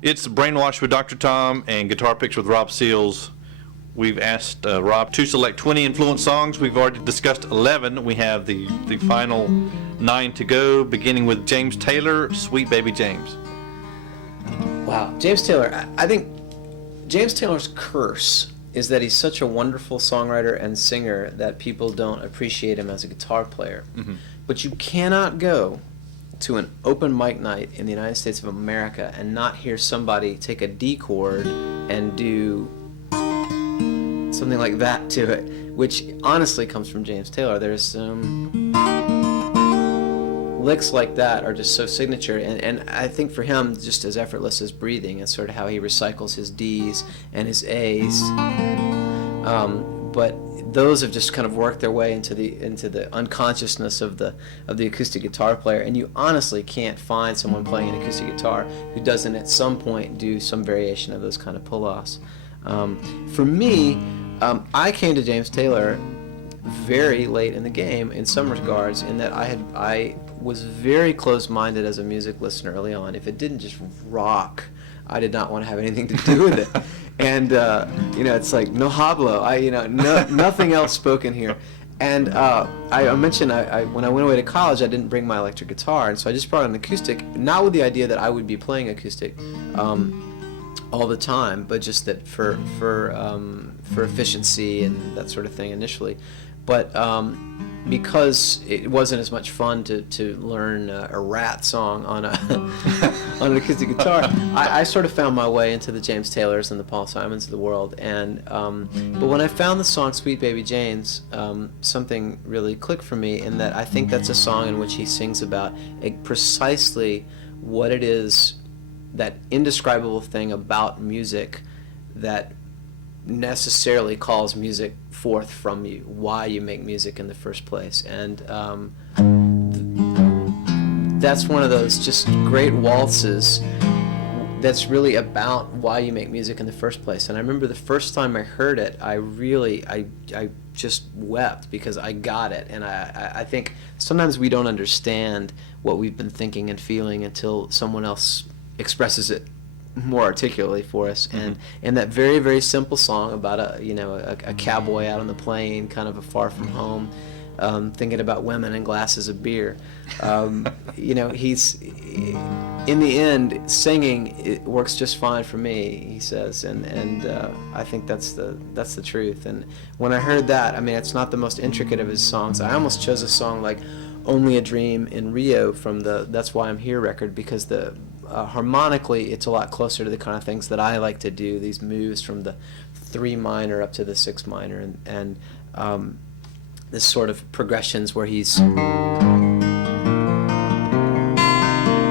It's BrainWash with Dr. Tom and Guitar Picks with Rob Seals. We've asked Rob to select 20 influence songs. We've already discussed 11. We have the final 9 to go, beginning with James Taylor, Sweet Baby James. Wow, James Taylor. I think James Taylor's curse is that he's such a wonderful songwriter and singer that people don't appreciate him as a guitar player. Mm-hmm. But you cannot go to an open mic night in the United States of America and not hear somebody take a D chord and do something like that to it, which honestly comes from James Taylor. There's some licks like that are just so signature, and I think for him, just as effortless as breathing, it's sort of how he recycles his D's and his A's. But those have just kind of worked their way into the unconsciousness of the acoustic guitar player, and you honestly can't find someone playing an acoustic guitar who doesn't at some point do some variation of those kind of pull-offs. For me, I came to James Taylor very late in the game in some regards, in that I was very close-minded as a music listener early on. If it didn't just rock, I did not want to have anything to do with it. And it's like no hablo. Nothing else spoken here. And I mentioned when I went away to college, I didn't bring my electric guitar, and so I just brought an acoustic, not with the idea that I would be playing acoustic all the time, but just that for efficiency and that sort of thing initially. But because it wasn't as much fun to learn a Rat song on on an acoustic guitar, I sort of found my way into the James Taylors and the Paul Simons of the world. And but when I found the song "Sweet Baby James," something really clicked for me, in that I think that's a song in which he sings about precisely what it is, that indescribable thing about music that necessarily calls music forth from you, why you make music in the first place. And that's one of those just great waltzes that's really about why you make music in the first place. And I remember the first time I heard it, I just wept because I got it. And I think sometimes we don't understand what we've been thinking and feeling until someone else expresses it more articulately for us. And that very, very simple song about a cowboy out on the plain, kind of far from home, thinking about women and glasses of beer. He's in the end singing. It works just fine for me, he says, and I think that's the truth. And when I heard that, I mean, it's not the most intricate of his songs. I almost chose a song like "Only a Dream" in Rio from the "That's Why I'm Here" record, because harmonically it's a lot closer to the kind of things that I like to do, these moves from the 3 minor up to the 6 minor, and this sort of progressions where he's,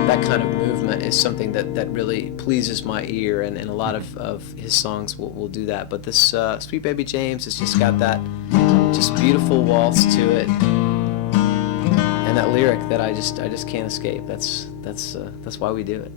that kind of movement is something that really pleases my ear, and a lot of his songs will do that. But this "Sweet Baby James" has just got that just beautiful waltz to it, and that lyric that I just can't escape. That's why we do it.